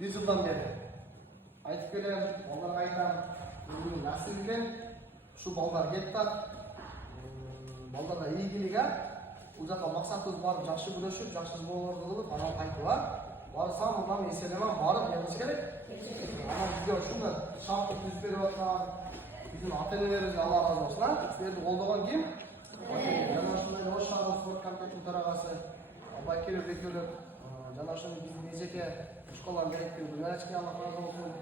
100 yıldan beri. Aytıp kelem, ballarga aytam, özümün nasibim şu ballar kettat. Балдарга ийгилик, бул жака максатыбыз барып жакшы күрөшүп, жакшы болорлорду кылып, анан кайтып барсам, мындан эселемем барып келиш керек. Анан бизге ушундай шарттык түзүп берип аткан биздин ата-энелерибизге Алла разы болсун. Силерди колдогон ким? Жана ушундай Ош шаардык спорт комитетинин төрагасы Байкеров экөөлөр, жана ошону биздин эжеке школанын директору Гүлнарчке Алла разы болсун.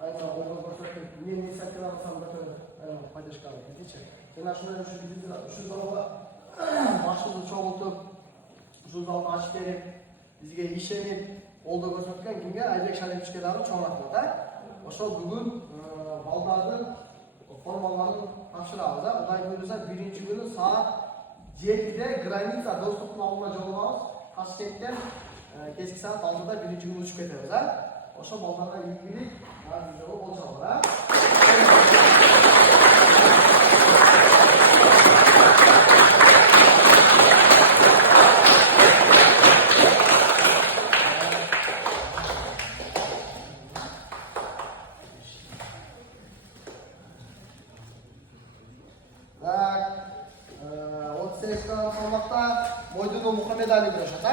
Айна колдоо көрсөтүп, мен инициатива алсам да поддержка алып кетичи. Жана ушундай ушул залга башыбызды чогултуп, ушул залды ачып берип, бизге ишенип, колдоо көрсөткөн кимге? Айбек Шариповичке дагы чоң рахмат. Ошол бүгүн балдардын формаларын тапшырабыз. Кудай буйруса 1-күнү саат 7-де граница доступтун алдына жолугабыз. Ташкенттен кечки саат 6-да 1-күнү учуп кетебиз. Ошо балдарга ийгилик, бизге болжолор. Так, 38 салмакта Мойдунов Мухаммедали күрөшөт,